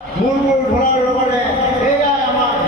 물물 돌아오려고 해야야만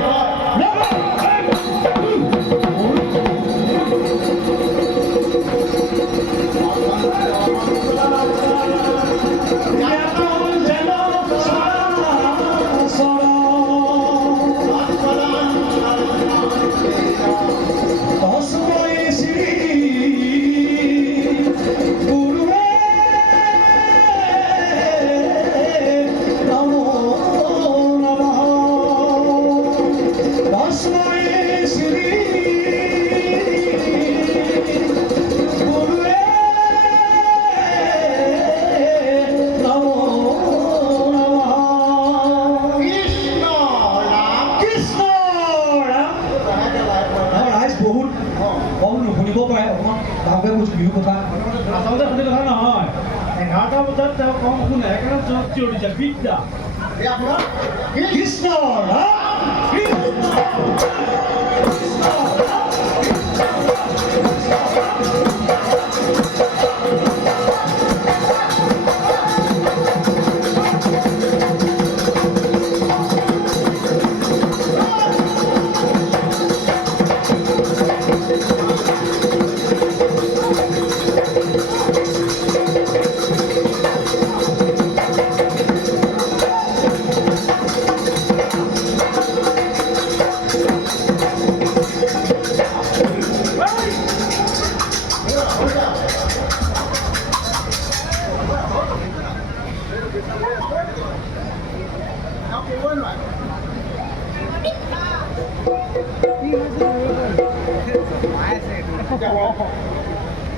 Bidda. Ya, Krishna,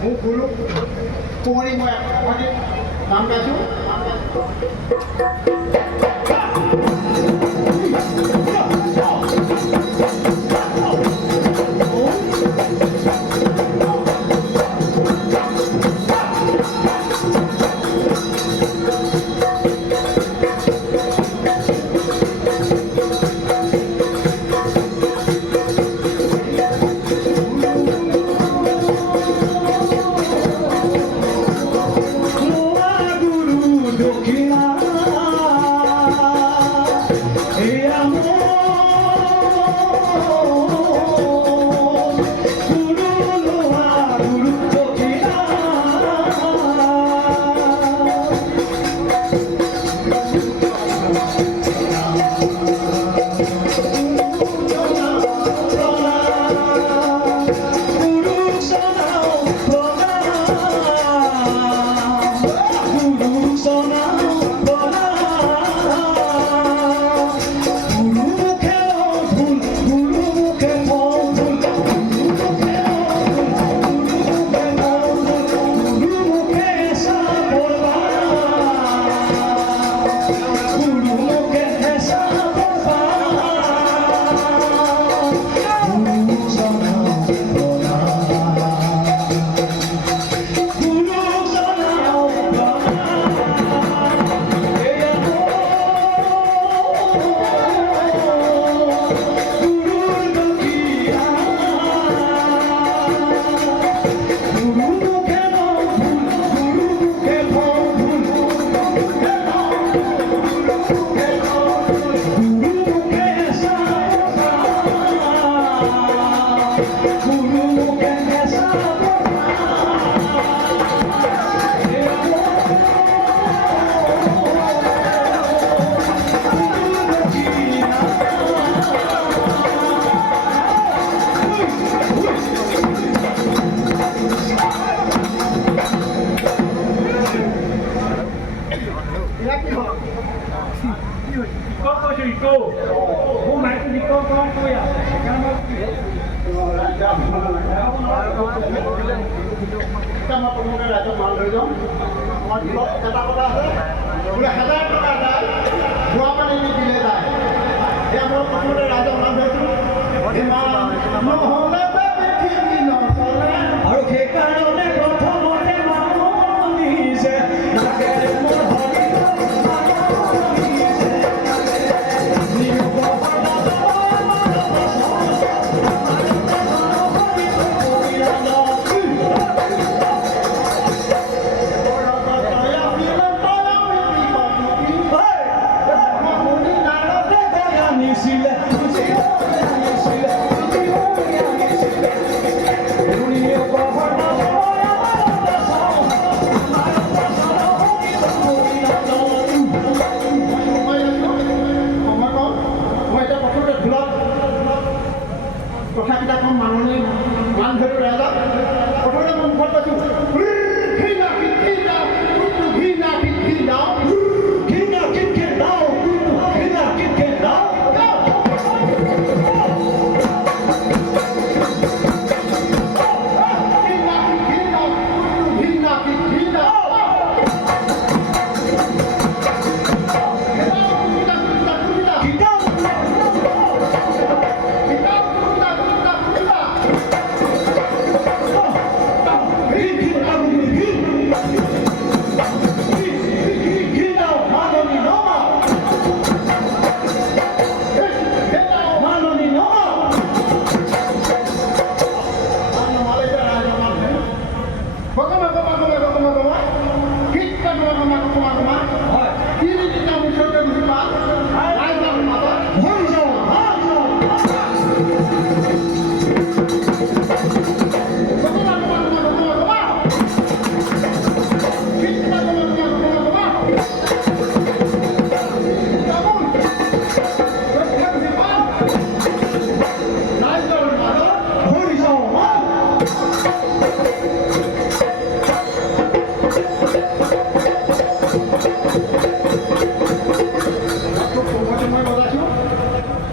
Mu gulu, pungani mo apa ni? Nam kasu? Kita mau pemuda Raja Maldojo, mau jual kata-kata, boleh kata-kata, berapa ini bila yang mau pemuda Raja Maldojo, di mana mohon tapi kini nafsu, aru kekano ne prothomo te mani se nagere mon hari mani se niyo Hey!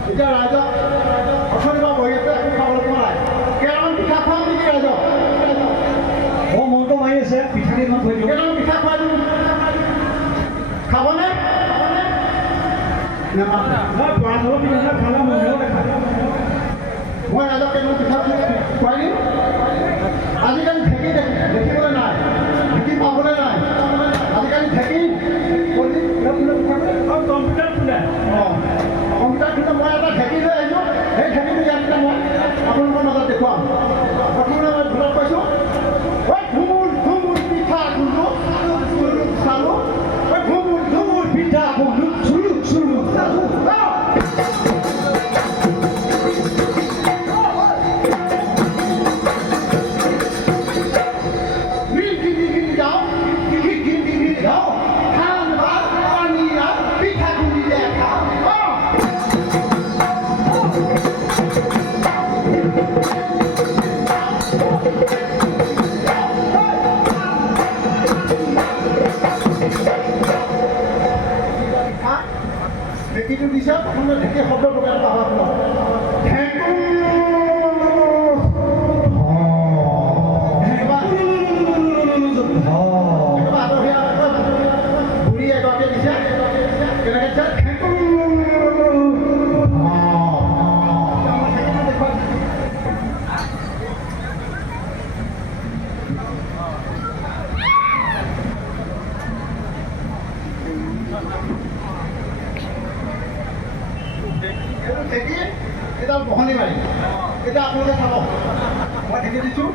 এতিয়া ৰাইজক অথনি পৰা বহি আছে একো খাবলৈ পোৱা নাই কেইটামান পিঠা খুৱাম নেকি ৰাইজক মনটো মাৰি আছে পিঠা কেইটামান থৈ দিওঁ কেইটামান পিঠা খুৱাই দিওঁ খাবনে মই বৰাচাউলৰ পিঠা খালে মনেও নাখায় মই ৰাইজক কেইটামান পিঠা খুৱাই দিম আজিকালি ঢেঁকী দেখিবলৈ নাই ঢেঁকী পাবলৈ নাই আজিকালি ঢেঁকী কম্পিউটাৰ খোলে কম্পিউটাৰ কিন্তু মই এটা ঢেঁকী লৈ আহিছোঁ সেই ঢেঁকীটো ইয়াত মই আপোনালোকৰ মাজত দেখুৱাম প্ৰথমতে মই ভুলত কৈছোঁ ঐ ঘুমুৰ ঘুমুৰ পিঠা গুলো চালোঁ ঐ ঘুমুৰ ঘুমুৰ পিঠা গুলো চুলু চুলু চালোঁ ঢেঁকীটো দিছে প্ৰথমে ঢেঁকী শব্দ প্ৰকাশ পাবা বুঢ়ী এগৰাকীয়ে দিছে কেনেকৈ দিছে ঢেঁকী এডাল বহনি মাৰি এতিয়া আপোনালোকে চাব মই ঢেঁকী দিছোঁ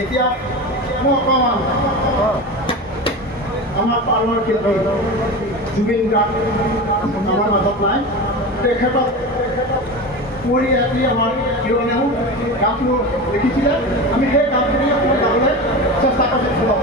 এতিয়া মই অকণমান আমাৰ পালৰ শিল্পী জুবিন গাৰ্গ আমাৰ মাজত নাই তেখেতক কৰি ৰাতি আমাৰ হিৰণেও গানটো লিখিছিলে আমি সেই গানখিনি অকণমান গাবলৈ চেষ্টা কৰিছিলোঁ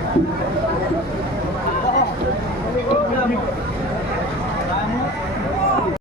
Yo,